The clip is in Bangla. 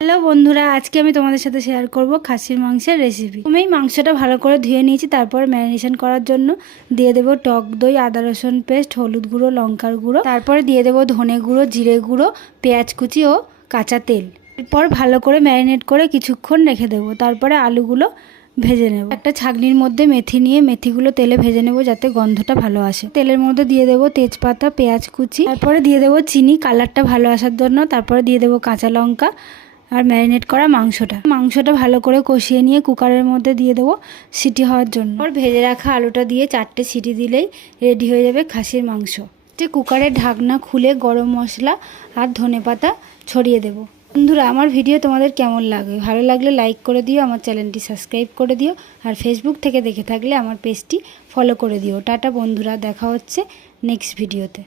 হ্যালো বন্ধুরা, আজকে আমি তোমাদের সাথে শেয়ার করব খাসির মাংসের রেসিপি। আমি মাংসটা ভালো করে ধুয়ে নিয়েছি, তারপর ম্যারিনেশন করার জন্য দিয়ে দেবো টক দই, আদা রসুন পেস্ট, হলুদ গুঁড়ো, লঙ্কার গুঁড়ো, তারপরে দিয়ে দেবো ধনে গুঁড়ো, জিরে গুঁড়ো, পেঁয়াজ কুচি ও কাঁচা তেল। এরপর ভালো করে ম্যারিনেট করে কিছুক্ষণ রেখে দেবো। তারপরে আলুগুলো ভেজে নেব। একটা ছাঁকনির মধ্যে মেথি নিয়ে মেথিগুলো তেলে ভেজে নেব যাতে গন্ধটা ভালো আসে। তেলের মধ্যে দিয়ে দেবো তেজপাতা, পেঁয়াজ কুচি, তারপরে দিয়ে দেবো চিনি কালারটা ভালো আসার জন্য, তারপরে দিয়ে দেবো কাঁচা লঙ্কা আর ম্যারিনেট করা মাংসটা ভালো করে কষিয়ে নিয়ে কুকারের মধ্যে দিয়ে দেবো সিটি হওয়ার জন্য। আর ভেজে রাখা আলুটা দিয়ে 4টে সিটি দিলেই রেডি হয়ে যাবে খাসির মাংস। কুকারের ঢাকনা খুলে গরম মশলা আর ধনেপাতা ছড়িয়ে দেবো। বন্ধুরা, আমার ভিডিও তোমাদের কেমন লাগে? ভালো লাগলে লাইক করে দিও, আমার চ্যানেলটি সাবস্ক্রাইব করে দিও, আর ফেসবুক থেকে দেখে থাকলে আমার পেজটি ফলো করে দিও। টাটা বন্ধুরা, দেখা হচ্ছে নেক্সট ভিডিওতে।